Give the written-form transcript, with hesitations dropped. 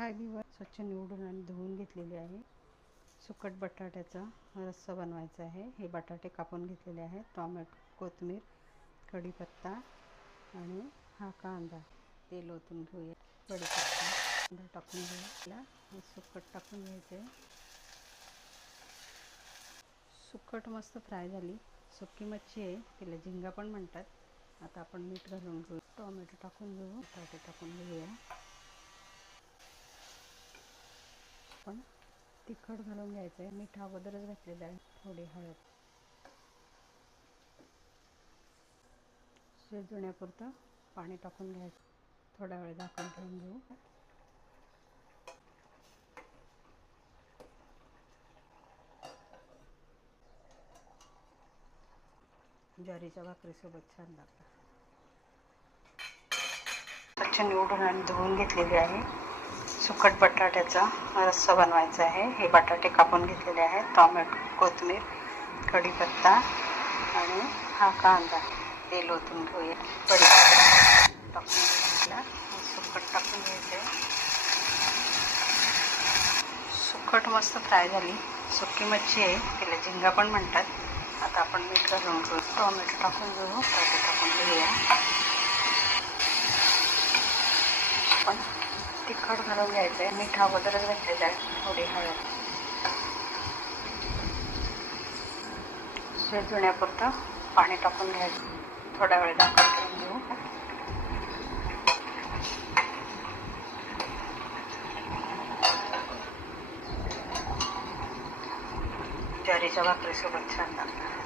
हाय विवर स्वच्छ निवडून आणि धुवून घेतलेली आहे। सुकट बटाट्याचा रस्सा बनवायचा आहे। हे बटाटे कापून घेतलेले आहेत। टोमॅटो, कोथिंबीर, कढीपत्ता आणि हा कांदा तेल ओतून घेऊया। कढीपत्ता कांदा टाकून घेऊया। सुकट टाकून घ्यायचे। सुकट मस्त फ्राय झाली। सुकी मच्छी आहे, तिला झिंगा पण म्हणतात। आता आपण मीठ घालून घेऊ। टोमॅटो टाकून घेऊ। बटाटे टाकून घेऊया। पण तिखट घालून घ्यायचं आहे। मीठ अगोदरच घातलेलं आहे। थोडी हळद, शिजवण्यापुरतं पाणी टाकून घ्यायचं। थोडा वेळ झाकून ठेवून घेऊ। ज्वारीच्या भाकरीसोबत छान लागतं। स्वच्छ निवडून आणि धुवून घेतलेली आहे। सुकट बटाट्याचा रस्सा बनवायचा आहे। हे बटाटे कापून घेतलेले आहेत। टोमॅटो, कोथिंबीर, कढीपत्ता आणि हा कांदा तेल ओतून घेऊया। कढीपत्ता टाकून घ्यायला, सुकट टाकून घ्यायचे। सुकट मस्त फ्राय झाली। सुकी मच्छी आहे, तिला झिंगा पण म्हणतात। आता आपण मीठ घालून घेऊ। टोमॅटो टाकून घेऊ। बटाटे टाकून घेऊया। पण तिखट घालून घ्यायचं आहे। मीठ अगोदरच घातलेलं आहे। थोडी हळद, शिजवण्यापुरतं पाणी टाकून घ्यायचं। थोडा वेळ झाकून ठेवून घेऊ। ज्वारीच्या भाकरीसोबत छान लागतं।